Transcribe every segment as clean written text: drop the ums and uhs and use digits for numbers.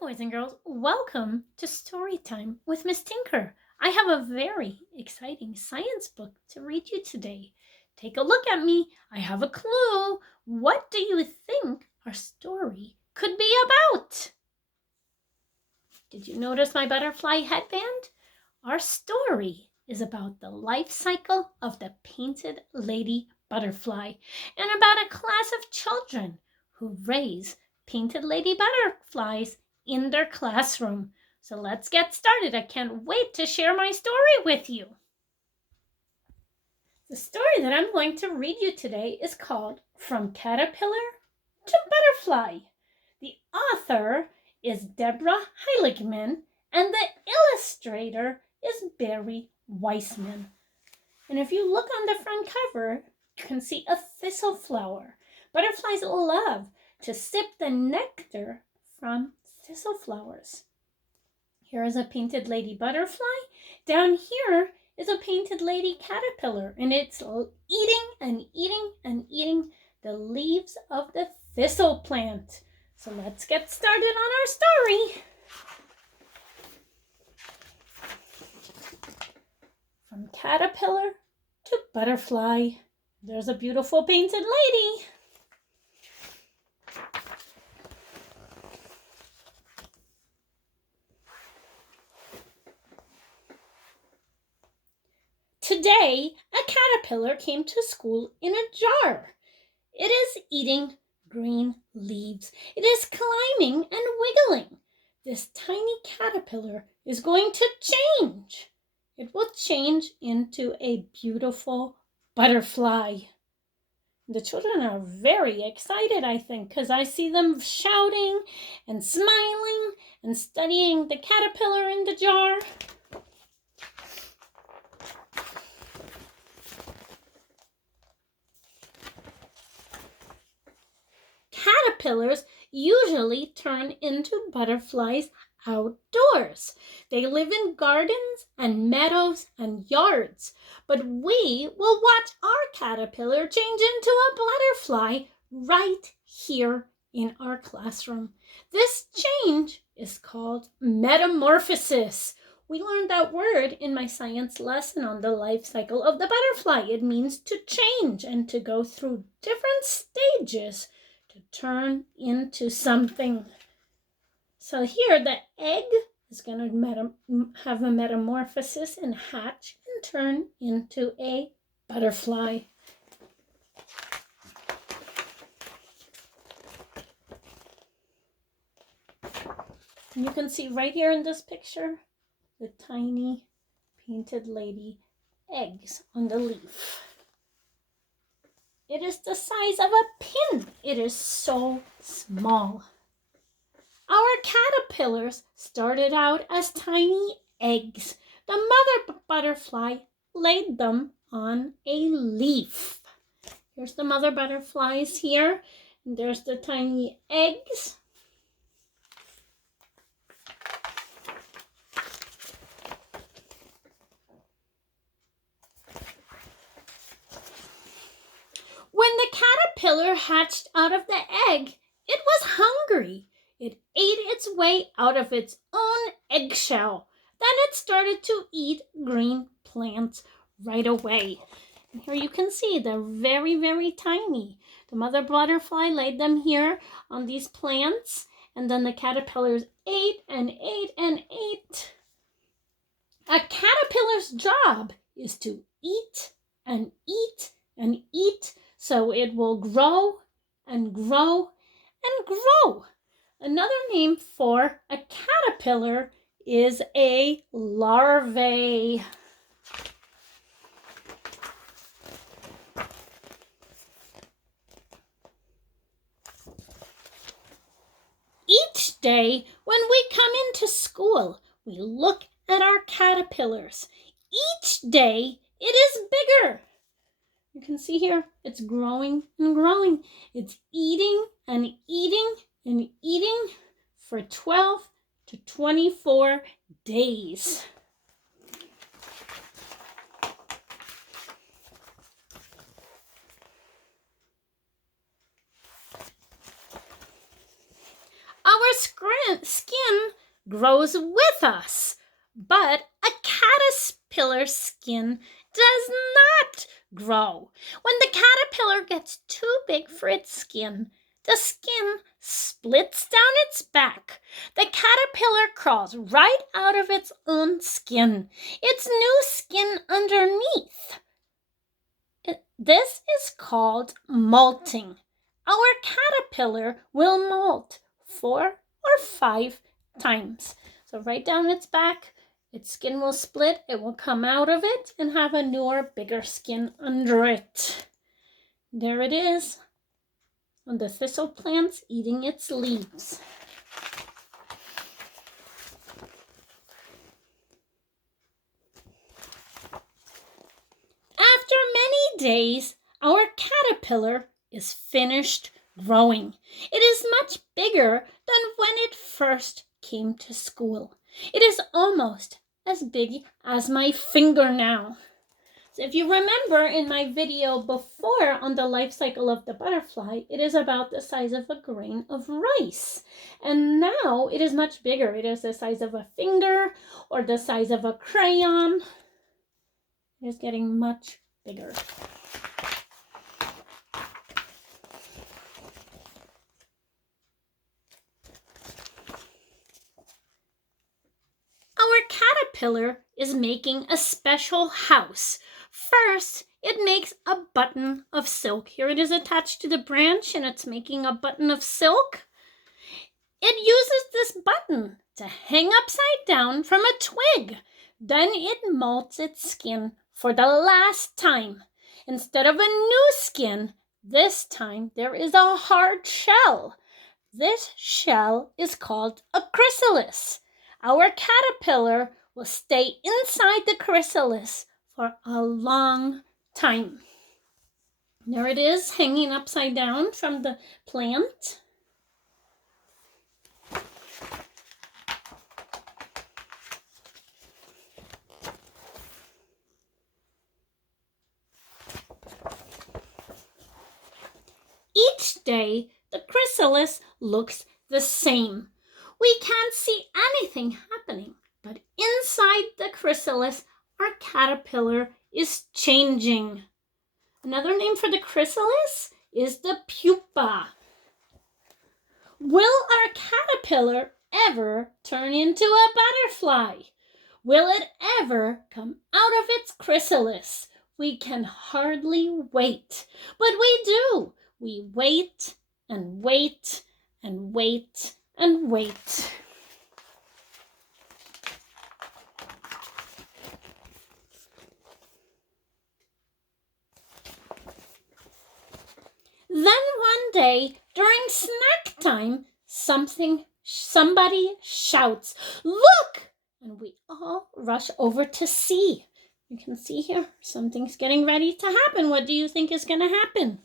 boys and girls. Welcome to Storytime with Miss Tinker. I have a very exciting science book to read you today. Take a look at me. I have a clue. What do you think our story could be about? Did you notice my butterfly headband? Our story is about the life cycle of the painted lady butterfly and about a class of children who raise painted lady butterflies in their classroom. So let's get started. I can't wait to share my story with you. The story that I'm going to read you today is called From Caterpillar to Butterfly. The author is Deborah Heiligman and the illustrator is Barry Weissman. And if you look on the front cover, you can see a thistle flower. Butterflies love to sip the nectar from thistle flowers. Here is a painted lady butterfly. Down here is a painted lady caterpillar, and it's eating and eating and eating the leaves of the thistle plant. So let's get started on our story. From caterpillar to butterfly. There's a beautiful painted lady. Today, a caterpillar came to school in a jar. It is eating green leaves. It is climbing and wiggling. This tiny caterpillar is going to change. It will change into a beautiful butterfly. The children are very excited, I think, because I see them shouting and smiling and studying the caterpillar in the jar. Caterpillars usually turn into butterflies outdoors. They live in gardens and meadows and yards. But we will watch our caterpillar change into a butterfly right here in our classroom. This change is called metamorphosis. We learned that word in my science lesson on the life cycle of the butterfly. It means to change and to go through different stages to turn into something. So here the egg is going to have a metamorphosis and hatch and turn into a butterfly. And you can see right here in this picture the tiny painted lady eggs on the leaf. It is the size of a pin. It is so small. Our caterpillars started out as tiny eggs. The mother butterfly laid them on a leaf. Here's the mother butterflies here. And there's the tiny eggs. When the caterpillar hatched out of the egg, it was hungry. It ate its way out of its own eggshell. Then it started to eat green plants right away. And here you can see they're very, very tiny. The mother butterfly laid them here on these plants, and then the caterpillars ate and ate and ate. A caterpillar's job is to eat and eat and eat, so it will grow and grow and grow. Another name for a caterpillar is a larvae. Each day when we come into school, we look at our caterpillars. Each day it is bigger. You can see here, it's growing and growing. It's eating and eating and eating for 12 to 24 days. Our skin grows with us, but a caterpillar's skin does not grow. When the caterpillar gets too big for its skin, the skin splits down its back. The caterpillar crawls right out of its own skin, its new skin underneath. This is called molting. Our caterpillar will molt 4 or 5 times. So right down its back, its skin will split, it will come out of it and have a newer, bigger skin under it. There it is, on the thistle plants eating its leaves. After many days, our caterpillar is finished growing. It is much bigger than when it first came to school. It is almost as big as my finger now. So if you remember in my video before on the life cycle of the butterfly, it is about the size of a grain of rice. And now it is much bigger. It is the size of a finger or the size of a crayon. It is getting much bigger. Our caterpillar is making a special house. First, it makes a button of silk. Here it is attached to the branch and it's making a button of silk. It uses this button to hang upside down from a twig. Then it molts its skin for the last time. Instead of a new skin, this time there is a hard shell. This shell is called a chrysalis. Our caterpillar will stay inside the chrysalis for a long time. There it is, hanging upside down from the plant. Each day, the chrysalis looks the same. We can't see anything happening, but inside the chrysalis, our caterpillar is changing. Another name for the chrysalis is the pupa. Will our caterpillar ever turn into a butterfly? Will it ever come out of its chrysalis? We can hardly wait, but we do. We wait and wait and wait and wait. Then one day, during snack time, somebody shouts, "Look!" And we all rush over to see. You can see here, something's getting ready to happen. What do you think is going to happen?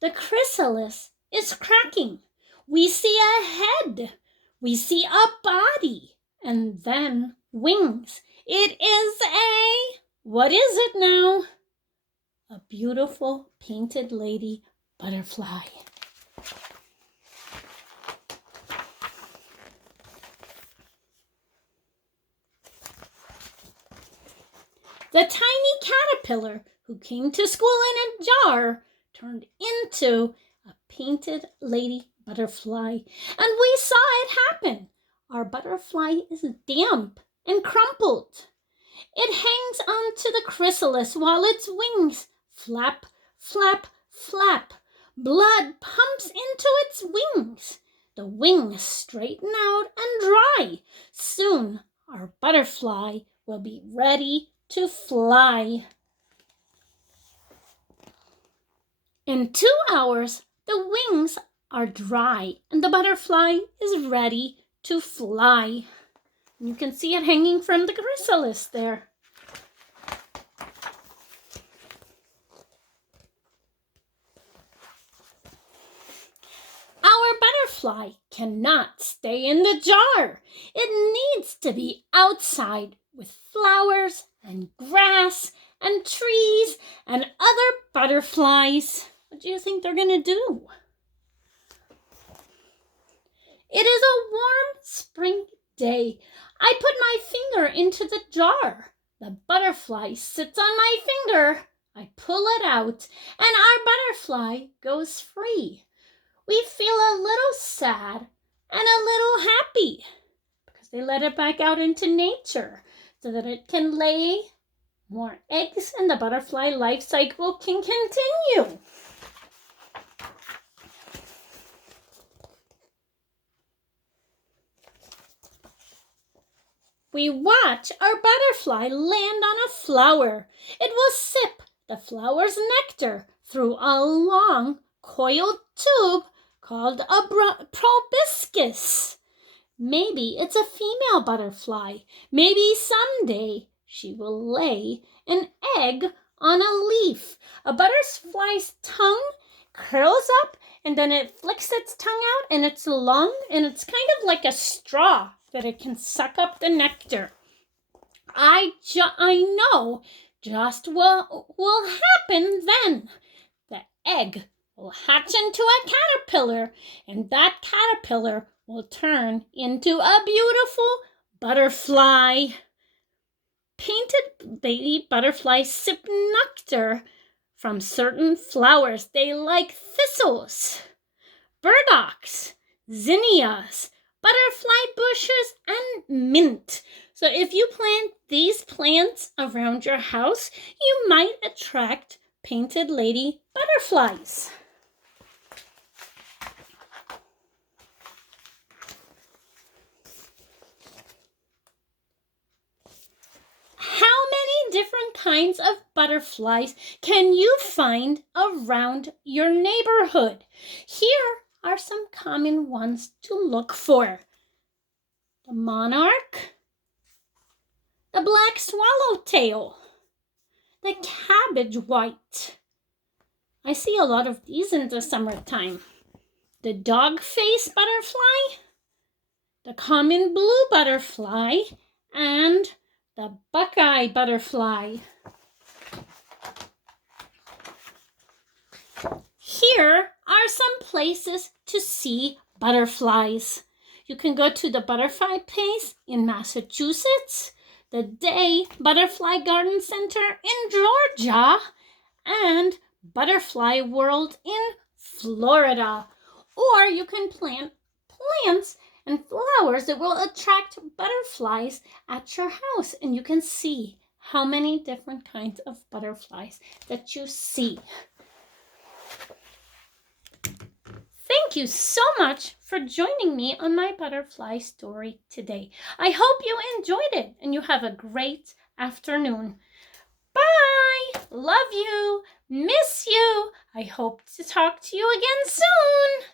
The chrysalis is cracking. We see a head. We see a body. And then wings. It is what is it now? A beautiful painted lady butterfly. The tiny caterpillar who came to school in a jar turned into a painted lady butterfly. And we saw it happen. Our butterfly is damp and crumpled. It hangs onto the chrysalis while its wings flap, flap, flap. Blood pumps into its wings. The wings straighten out and dry. Soon our butterfly will be ready to fly. In 2 hours, the wings are dry and the butterfly is ready to fly. You can see it hanging from the chrysalis there. Our butterfly cannot stay in the jar. It needs to be outside with flowers and grass and trees and other butterflies. What do you think they're going to do? It is a warm spring day. I put my finger into the jar. The butterfly sits on my finger. I pull it out, and our butterfly goes free. We feel a little sad and a little happy because they let it back out into nature so that it can lay more eggs and the butterfly life cycle can continue. We watch our butterfly land on a flower. It will sip the flower's nectar through a long coiled tube called a proboscis. Maybe it's a female butterfly. Maybe someday she will lay an egg on a leaf. A butterfly's tongue curls up and then it flicks its tongue out and it's long and it's kind of like a straw that it can suck up the nectar. I know just what will happen then. The egg will hatch into a caterpillar, and that caterpillar will turn into a beautiful butterfly. Painted baby butterflies sip nectar from certain flowers. They like thistles, burdocks, zinnias, butterfly bushes, and mint. So if you plant these plants around your house, you might attract painted lady butterflies. How many different kinds of butterflies can you find around your neighborhood? Here are some common ones to look for. The monarch, the black swallowtail, the cabbage white. I see a lot of these in the summertime. The dog-faced butterfly, the common blue butterfly, and the buckeye butterfly. Here are some places to see butterflies. You can go to the butterfly place in Massachusetts, the Day Butterfly Garden Center in Georgia, and Butterfly World in Florida. Or you can plant plants and flowers that will attract butterflies at your house, and you can see how many different kinds of butterflies that you see. Thank you so much for joining me on my butterfly story today. I hope you enjoyed it and you have a great afternoon. Bye! Love you! Miss you! I hope to talk to you again soon!